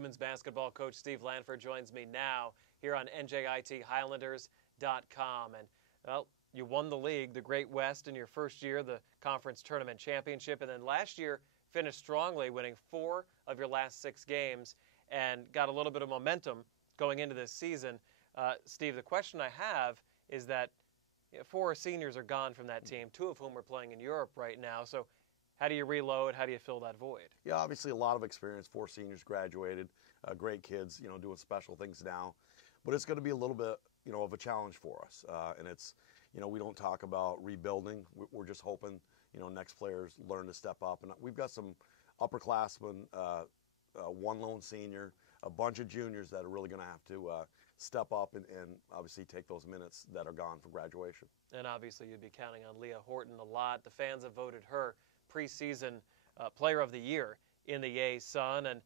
Women's basketball coach Steve Lanpher joins me now here on NJITHighlanders.com. And, well, you won the league, the Great West, in your first year, the conference tournament championship. And then last year, finished strongly, winning 4 of your last 6 games and got a little bit of momentum going into this season. Steve, the question I have is that 4 seniors are gone from that team, 2 of whom are playing in Europe right now. So how do you reload? How do you fill that void? Yeah, obviously a lot of experience. 4 seniors graduated, great kids, doing special things now. But it's going to be a little bit, of a challenge for us. And it's, we don't talk about rebuilding. We're just hoping, next players learn to step up. And we've got some upperclassmen, 1 lone senior, a bunch of juniors that are really going to have to step up and obviously take those minutes that are gone for graduation. And obviously you'd be counting on Leah Horton a lot. The fans have voted her preseason player of the year in the Yay Sun, and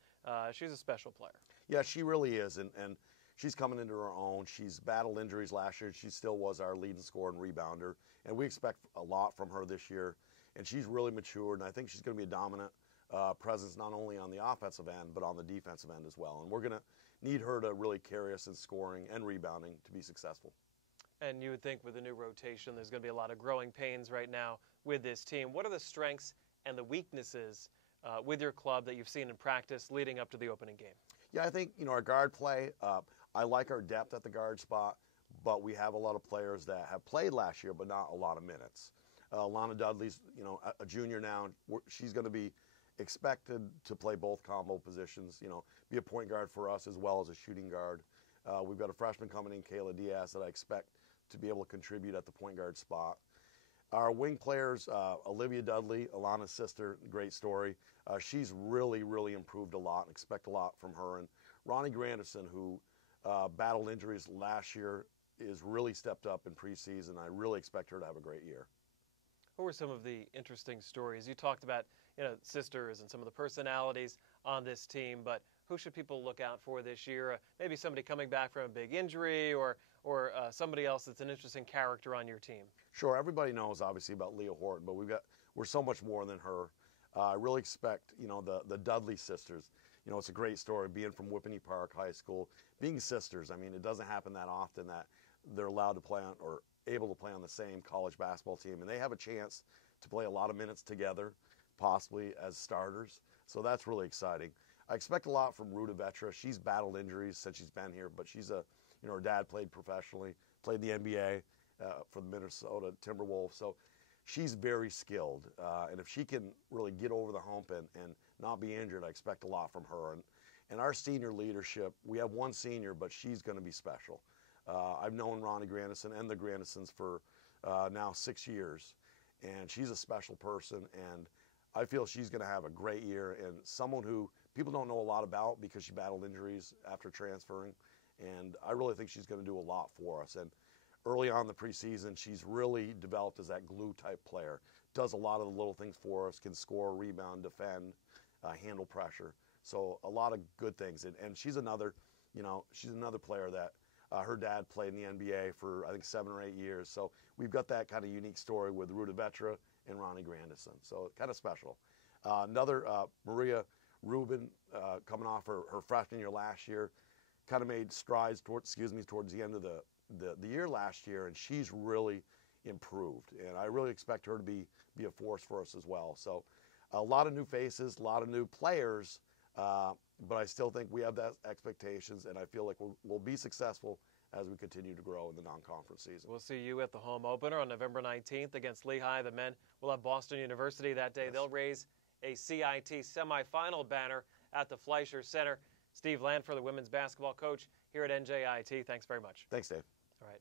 she's a special player. Yeah, she really is, and she's coming into her own. She's battled injuries last year. She still was our leading scorer and rebounder, and we expect a lot from her this year. And she's really matured, and I think she's going to be a dominant presence not only on the offensive end but on the defensive end as well. And we're going to need her to really carry us in scoring and rebounding to be successful. And you would think with the new rotation there's going to be a lot of growing pains right now with this team. What are the strengths and the weaknesses with your club that you've seen in practice leading up to the opening game? Yeah, I think, our guard play, I like our depth at the guard spot, but we have a lot of players that have played last year but not a lot of minutes. Olivia Dudley's, a junior now. She's going to be expected to play both combo positions, be a point guard for us as well as a shooting guard. We've got a freshman coming in, Kayla Diaz, that I expect to be able to contribute at the point guard spot. Our wing players, Olivia Dudley, Alana's sister, great story. She's really, really improved a lot and expect a lot from her. And Ronnie Grandison, who battled injuries last year, is really stepped up in preseason. I really expect her to have a great year. What were some of the interesting stories? You talked about, sisters and some of the personalities on this team, but who should people look out for this year? Maybe somebody coming back from a big injury or somebody else that's an interesting character on your team. Sure, everybody knows obviously about Leah Horton, but we're so much more than her. I really expect, the Dudley sisters. It's a great story being from Whippany Park High School, being sisters. I mean, it doesn't happen that often that they're allowed to play on or able to play on the same college basketball team, and they have a chance to play a lot of minutes together, possibly as starters. So that's really exciting. I expect a lot from Ruta Vetra. She's battled injuries since she's been here, but she's her dad played professionally, played in the NBA for the Minnesota Timberwolves. So she's very skilled. And if she can really get over the hump and not be injured, I expect a lot from her. And our senior leadership, we have 1 senior, but she's going to be special. I've known Ronnie Grandison and the Grandisons for now 6 years. And she's a special person, and I feel she's going to have a great year and someone who people don't know a lot about because she battled injuries after transferring. And I really think she's going to do a lot for us. And early on in the preseason, she's really developed as that glue-type player. Does a lot of the little things for us, can score, rebound, defend, handle pressure. So a lot of good things. And she's another, she's another player that her dad played in the NBA for, I think, 7 or 8 years. So we've got that kind of unique story with Ruta Vetra and Ronnie Grandison. So kind of special. Another, Maria Rubin, coming off her freshman year last year, kind of made strides towards the end of the year last year, and she's really improved. And I really expect her to be a force for us as well. So a lot of new faces, a lot of new players, but I still think we have that expectations, and I feel like we'll be successful as we continue to grow in the non-conference season. We'll see you at the home opener on November 19th against Lehigh. The men will have Boston University that day. Yes. They'll raise a CIT semifinal banner at the Fleischer Center. Steve Lanpher, the women's basketball coach here at NJIT. Thanks very much. Thanks, Dave. All right.